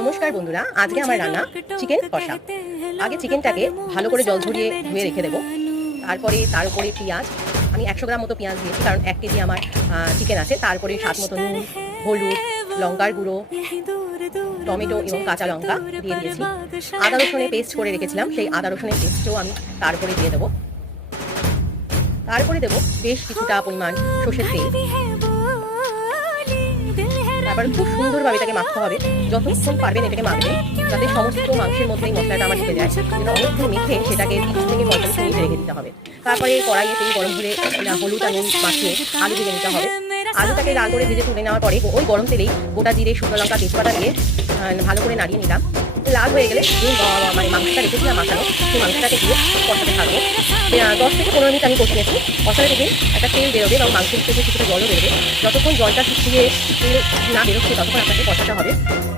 নমস্কার বন্ধুরা, আজকে আমার রান্না চিকেন কষা। আগে চিকেনটাকে ভালো করে জল ঝরিয়ে ধুয়ে রেখে দেবো। তারপরে তার উপরে পেঁয়াজ, আমি 100 গ্রাম মতো পেঁয়াজ দিয়েছি, কারণ 1 কেজি আমার চিকেন আছে। তারপরে স্বাদ মতো নুন, হলুদ, লঙ্কার গুঁড়ো, টমেটো এবং কাঁচা লঙ্কা দিয়ে দিয়েছি। আদা রসুনের পেস্ট করে রেখেছিলাম, সেই আদা রসুনের পেস্টও আমি তারপরে দিয়ে দেবো। তারপরে দেবো বেশ কিছুটা পরিমাণ সর্ষের তেল। তারপরে খুব সুন্দরভাবে এটাকে মাখতে হবে। যতক্ষণ পারবেন এটাকে মাখবেন, যাতে সমস্ত মাংসের মধ্যেই মশলাটা আমার ঢুকে যায়। অনেকক্ষণ মেখে সেটাকে 30 থেকে 45 মিনিট রেখে দিতে হবে। তারপরে কড়াইয়ে তেল গরম করে হলুদ আর নুন মাখিয়ে আলু ভেজে নিতে হবে। আলুটাকে লাল করে ভেজে তুলে নেওয়ার পরে ওই গরম তেলেই গোটা জিরে, শুকনো লঙ্কা, তেজপাতা দিয়ে ভালো করে নাড়িয়ে নিলাম। লাল হয়ে গেলে যে মানে মাংসটা রেখেছিলাম মাখানো, সেই মাংসটাকে দিয়ে কষাতে থাকবো। 10 থেকে 15 মিনিট আমি কষিয়েছি। কষাতে থেকে একটা তেল বেরোবে এবং মাংসের থেকে কিছুটা জলও বেরোবে। যতক্ষণ জলটা শুকিয়ে তেল না বেরোচ্ছে ততক্ষণ আপনাকে কষাতে হবে।